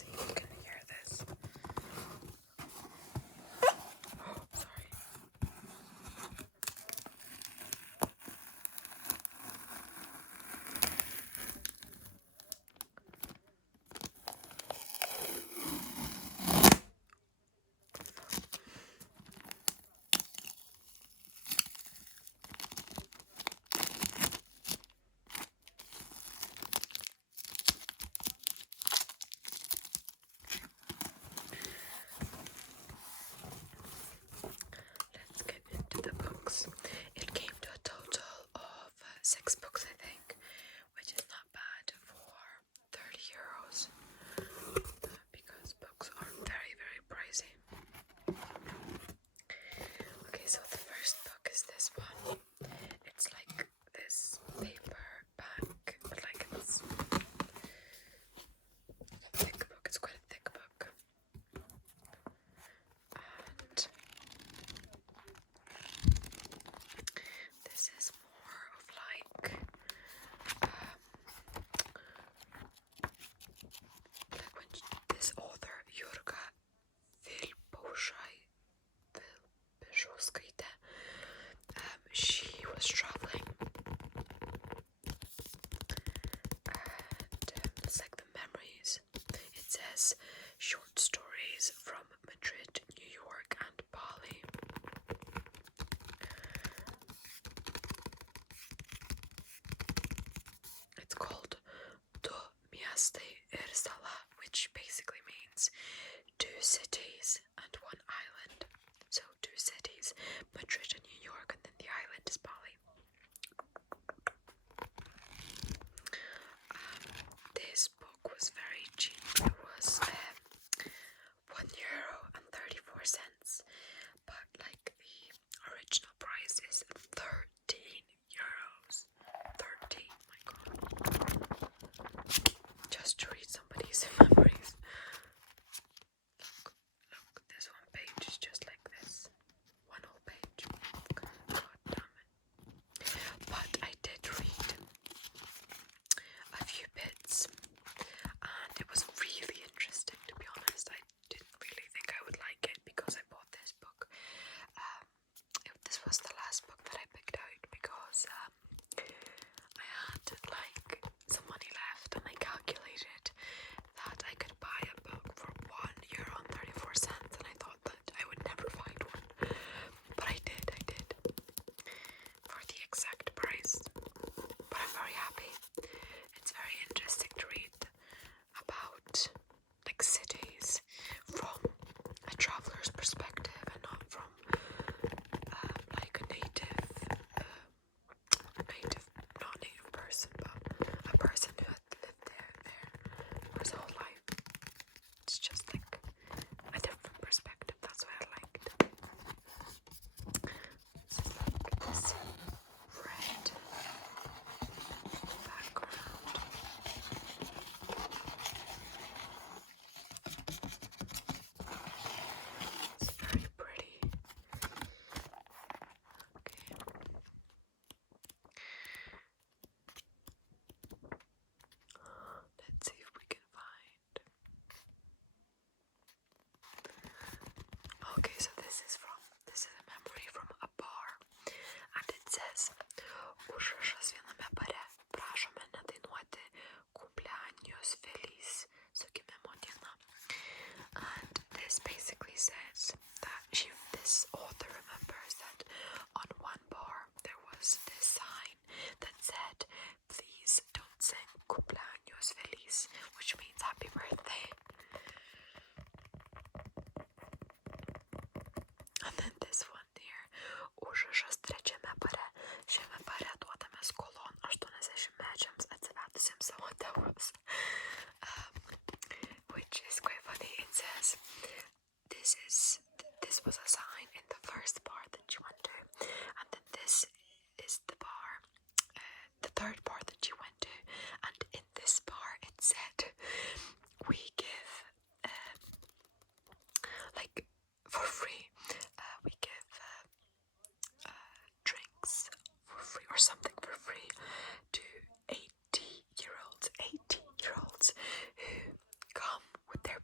see if you can hear this. Sorry. Let's get into the books. It came to a total of 6 books, I think, which is not bad for 30 euros because books are very, very pricey. Okay, so the first book is this one. It's like this paperback, but like it's a thick book. It's quite a thick book. And this is more of like when this author Jurga Vilbošaitė, she was traveling, and it's like the memories. It says short stories from Madrid, New York, and Bali. It's called Do miestai ir sala, which basically means 2 cities and 1 island. So 2 cities, Madrid and New York, and then the island is Bali. This book was very cheap. It was €1.34, but like the original price is 13 euros. 13, my god. Just to read somebody's memories. Look, this one page is just like this. One whole page. God damn it. But I did read a few bits, and it was really interesting, to be honest. I didn't really think I would like it because I bought this book. This was the last book that I picked out because I had like some money left, and I calculated that I could buy a book for €1.34, and I thought that I would never find one, but I did for the exact price. But I'm very happy. It's very interesting to read about like cities from a traveler's perspective and not from like a not native person, but a person who had lived there for his whole life. It's just like a different perspective. That's what I liked. This is like this red background. It's very pretty. Okay. Let's see if we can find. Okay, so this is a memory from a bar, and it says, užrašas viename bare, prašome nedainuoti cumpleaños feliz, su gimimo diena. And this basically says that this author remembers that on one bar there was this sign that said, please don't sing cumpleaños feliz, which means happy birthday. And then this one here, užrašas trečiame bare, šiame bare duodame skolon 80-mečiams atsivedusiems savo tėvus. Which is quite funny. It says, this was a sign in the first bar that you went to, and then this is the bar, the third bar that you went to, and in this bar it said, we give, like, for free, we give drinks for free or something for free to 80-year-olds who come with their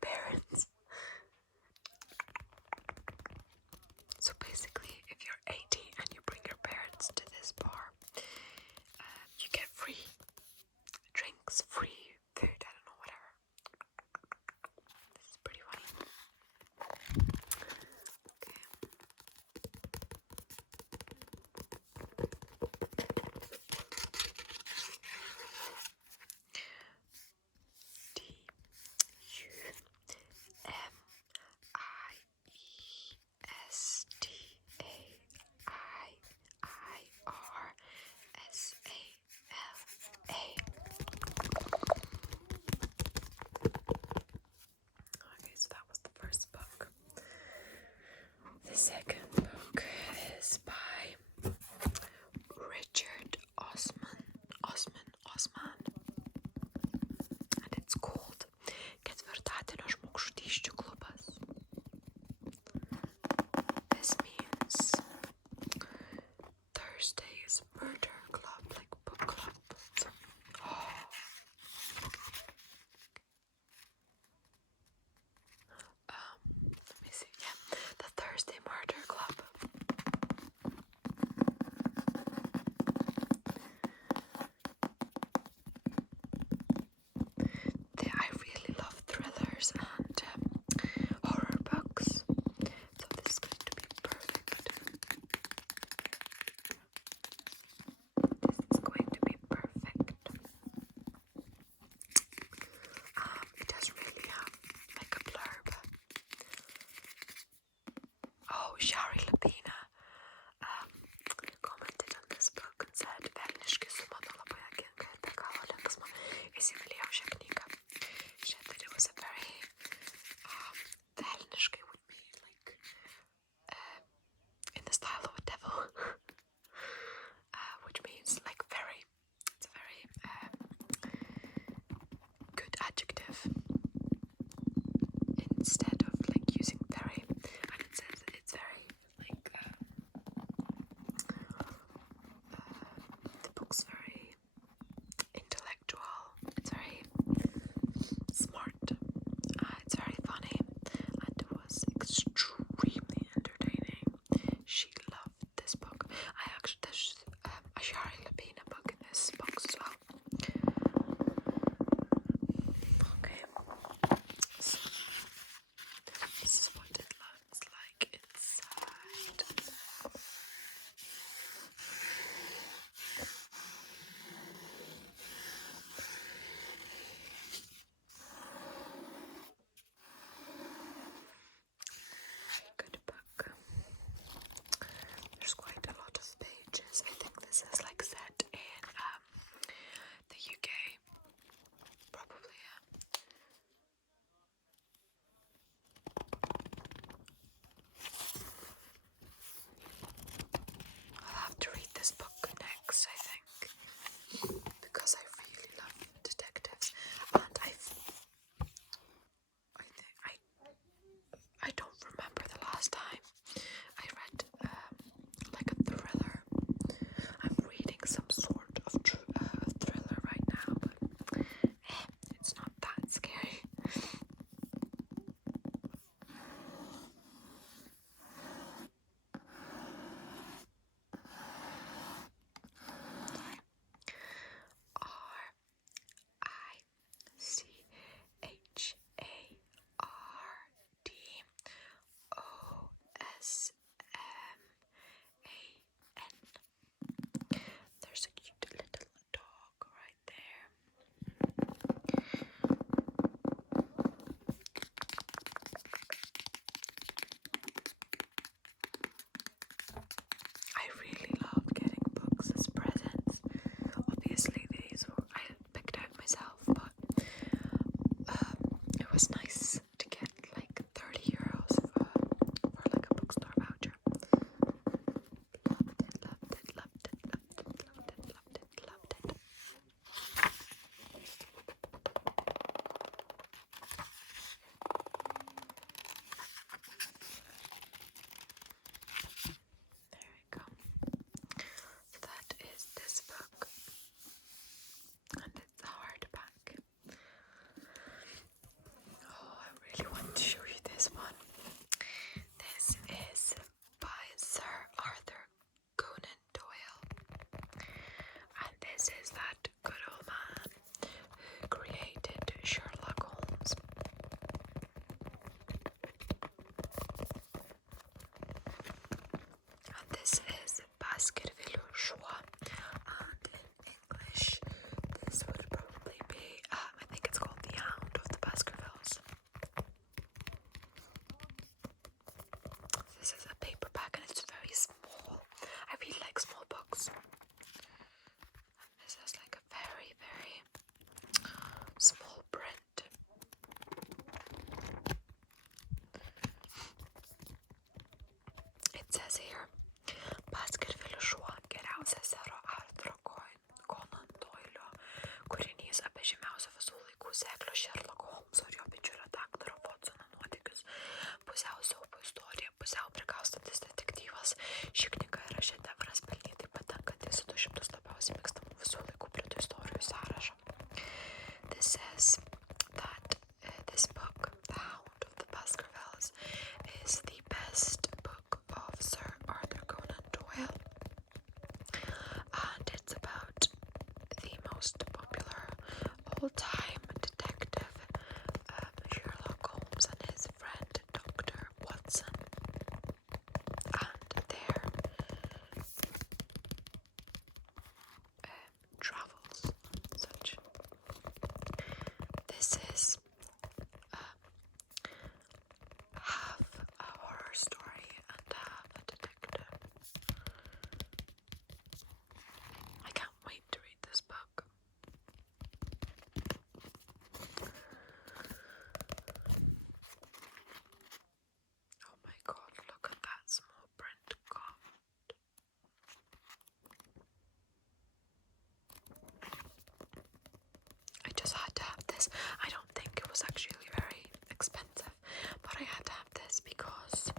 just had to have this. I don't think it was actually very expensive, but I had to have this because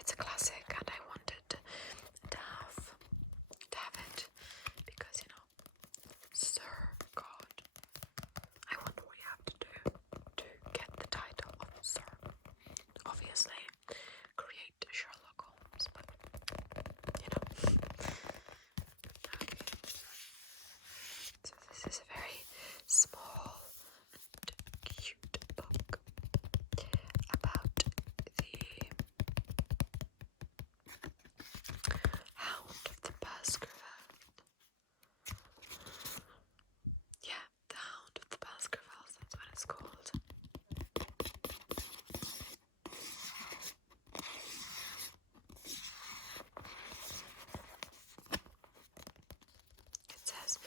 it's a classic and I wanted to have it because, you know, Sir God. I wonder what you have to do to get the title of Sir. Obviously, create Sherlock Holmes, but you know. Okay. So this is a very small and cute book about the Hound of the Baskerville. Yeah, the Hound of the Baskervilles, that's what it's called. It says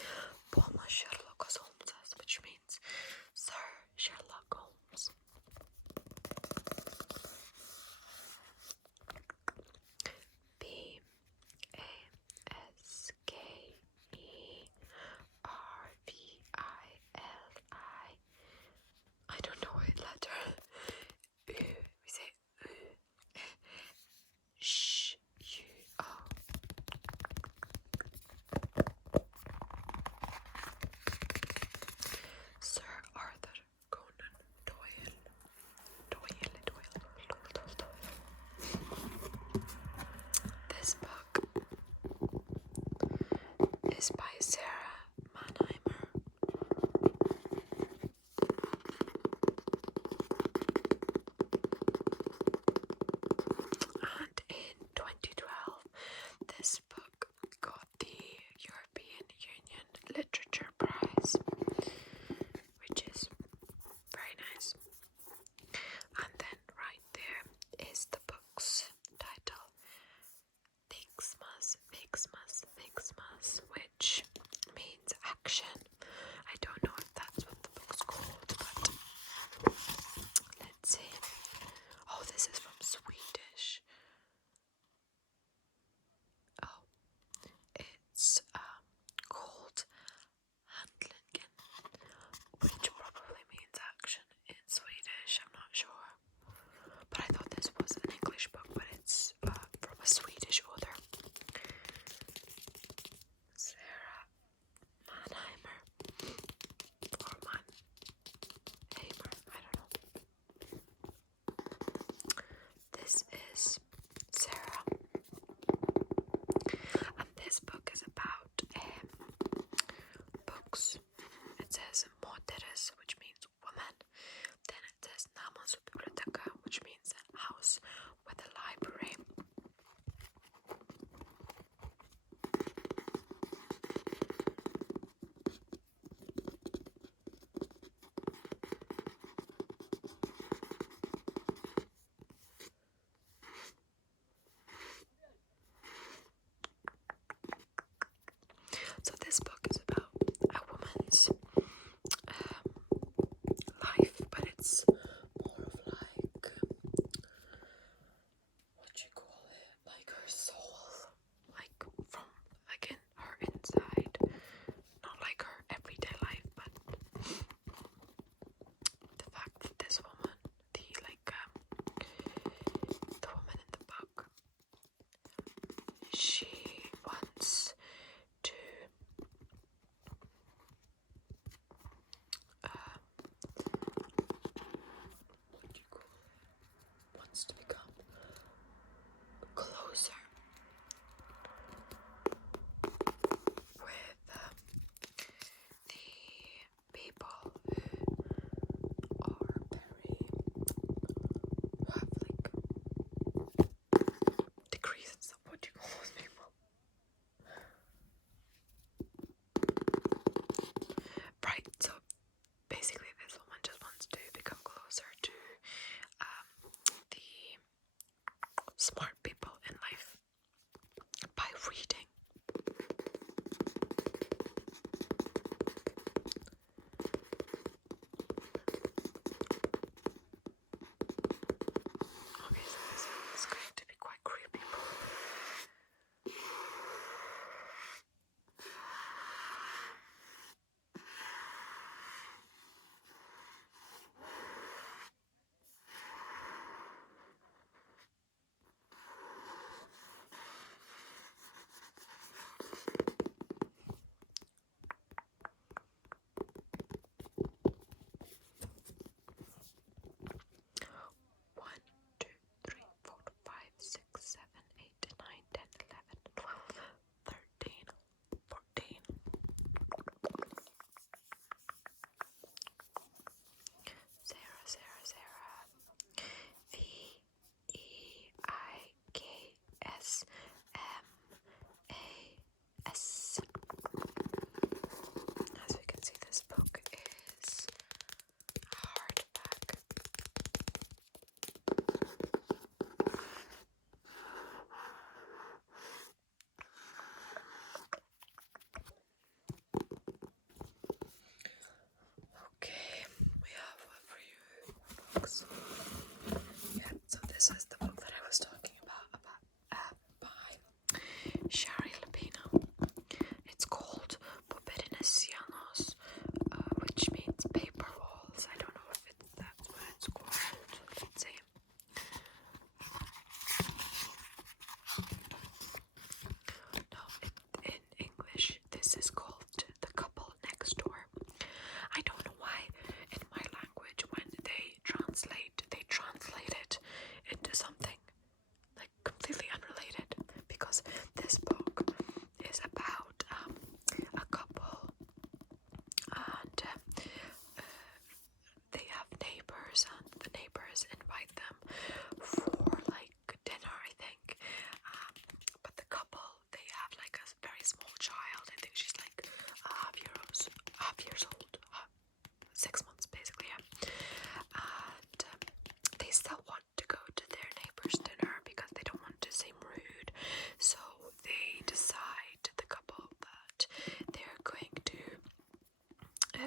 Poma Sherlock Holmes, which means Sir Sherlock Holmes. Baskervili. I don't know what letter. We say sh, u, o. Sir Arthur Conan Doyle. This book is by Sarah Mannheimer. And in 2012, this book got the European Union Literature Prize, which is very nice. And then right there is the book's title, Vixmas, which means action. I don't know if that's what the book's called, but let's see. Oh, this is from Swedish. Oh, it's called Handlingen, which probably means action in Swedish. I'm not sure, but I thought this was an English book, but it's from a Swedish author, Sarah Mannheimer, or Mannheimer, I don't know. This is Sarah, and this book is about books. It says Moderes, which means woman. Then it says Namasubiblioteka, which means house with a library. So this book is about a woman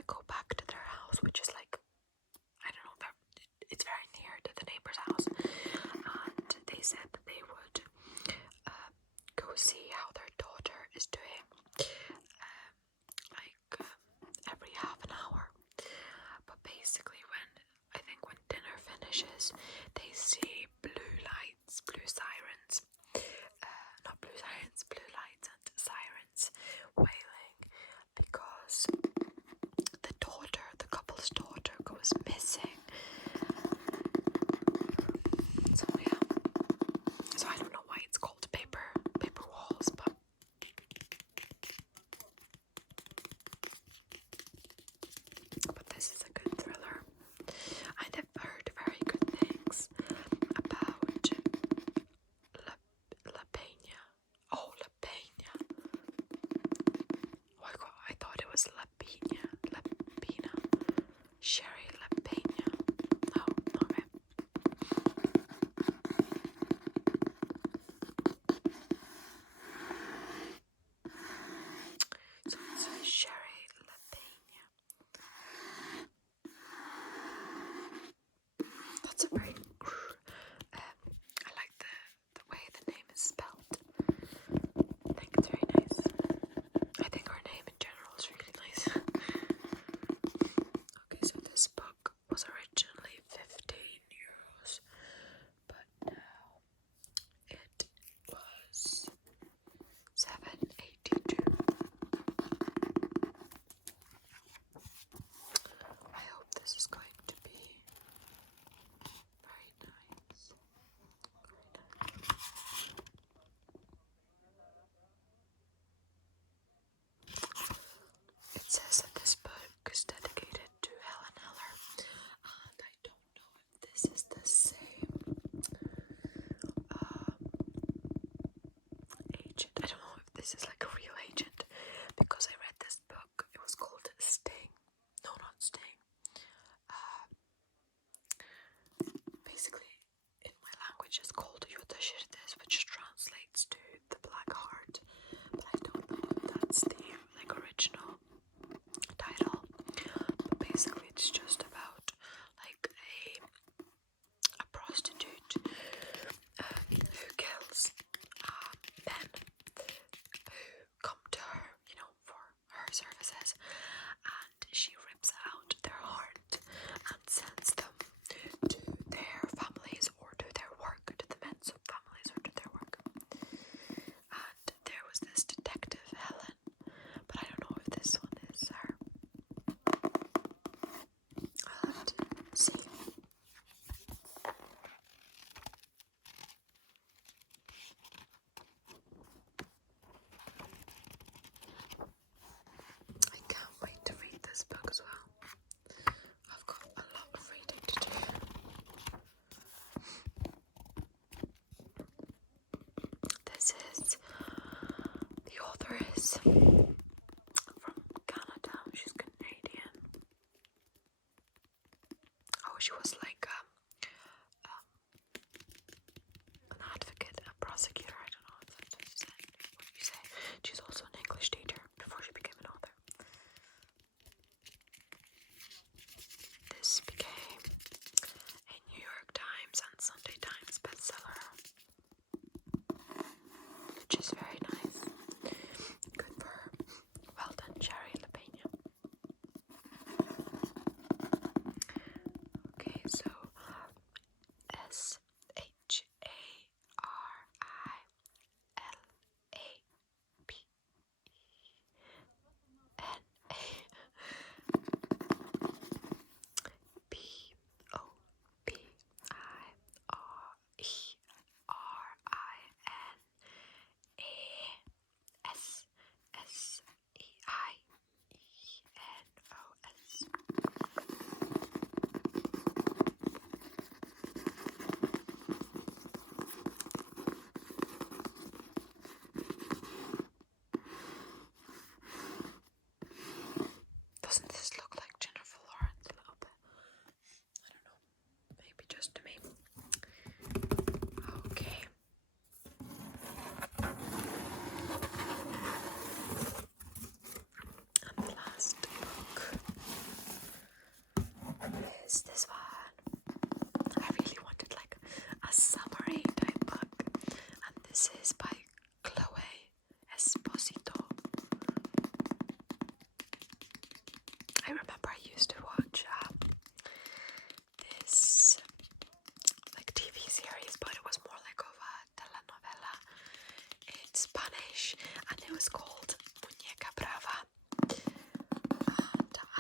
go back to their house, which is like, I don't know, it's very near to the neighbor's house, and they said that they would go see how their daughter is doing, every half an hour. But basically, when dinner finishes, they see blue lights, blue sirens, not blue sirens, blue lights and sirens wailing because the couple's daughter goes missing. So yeah, so I don't know why it's called paper walls, but this is a good thriller. And I've heard very good things about La Peña. Oh, La Peña. Oh, I thought it was La Piña. La Pina. Sherry La Peña. No, okay. So it's Sherry La Peña. That's a very I like the way the name is spelled. I think it's very nice. I think her name in general is really nice. Okay, so this book was originally €15, but now it was $7.82. I hope this is going to be very nice. It says that this book is dedicated to Helen Heller, and I don't know if this is the same agent. I don't know if this is like a real agent, because I read this book. It was called Sting. No, not Sting. Basically, in my language, it's called Yudashirtes, which translates to the Black Heart. But I don't know if that's the original title. But basically, it's just about like a prostitute who kills men who come to her, for her services, and she rips out their heart and sends them to their families or to their work, to the men's families or to their work. And there was this detective, Helen, but I don't know if this one is her. I'll have to see. I can't wait to read this book as well. I've got a lot of reading to do. This is, the author is from Canada. She's Canadian. Oh, she was like an advocate, a prosecutor. I don't know if that's what you say. She's also an English teacher before she became an author. This became a New York Times and Sunday Times bestseller, which is very nice. Good for her. Well done, Sherry La Peña. Okay, so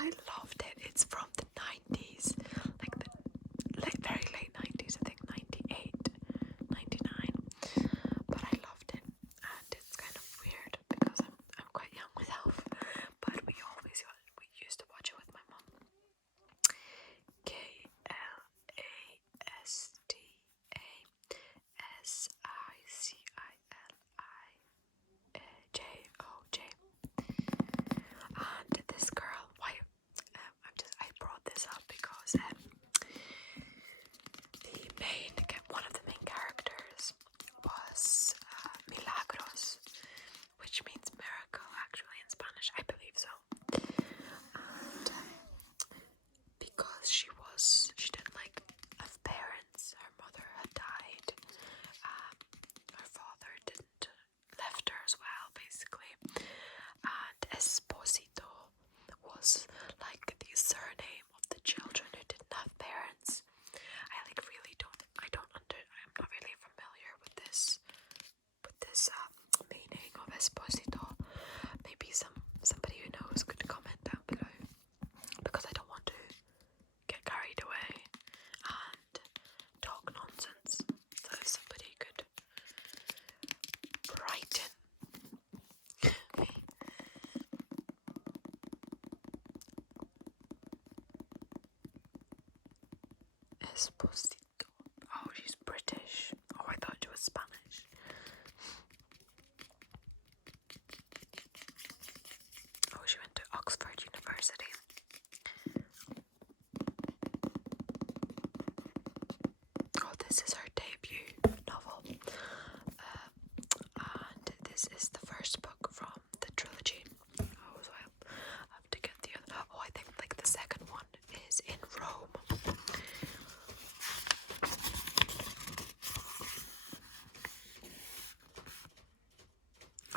I loved it. It's from the 90s, like the very late 90s, I think 98, 99. But I loved it, and it's kind of weird because I'm quite young myself. But we used to watch it with my mum. KLASTASICILIJOJ. And this girl, I brought this up because one of the main characters was Milagros, which means miracle actually in Spanish, I believe so. And because she didn't have parents, her mother had died, her father didn't left her as well, basically, and Esposito was like the surname of the children who didn't have parents. I'm not really familiar with this meaning of Esposito. Maybe somebody who knows could comment down below, because I don't want to get carried away and talk nonsense. So if somebody could brighten me. Esposito. Oh, she's British. Oh, I thought she was Spanish. Oh, she went to Oxford University. Oh, this is her debut novel. And this is the first book from the trilogy. Oh, so I have to get the other. Oh, I think the second one is in Rome.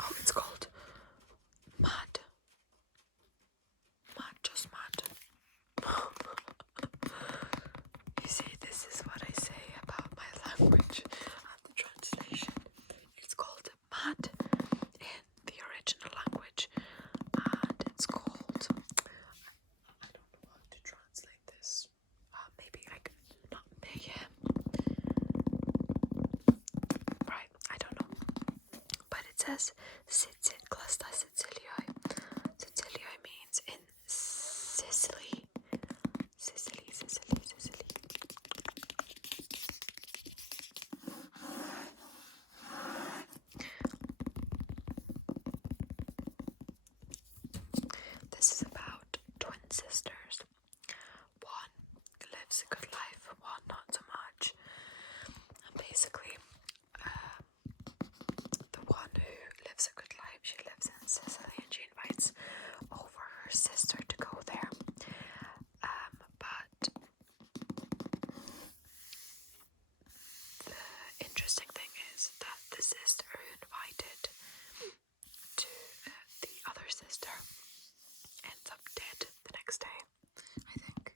Oh, it's called Mad. Just Mad. You see, this is what I say about my language and the translation. It's called Mad in the original language, and it's called, I don't know how to translate this. Maybe not mayhem. Right, I don't know. But it says Clusta Siciliae. Siciliae means in Sicily. Sicily. This is about twin sisters. One lives a good life, one not so much. And basically, the one who lives a good life, she lives in Sicily, and she invites over her sister to go there. But the interesting thing is that the sister who invited to the other sister ends up dead the next day, I think.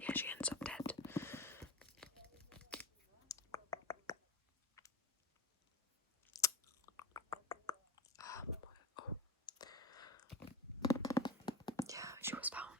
Yeah, she ends up dead. Yeah, she was found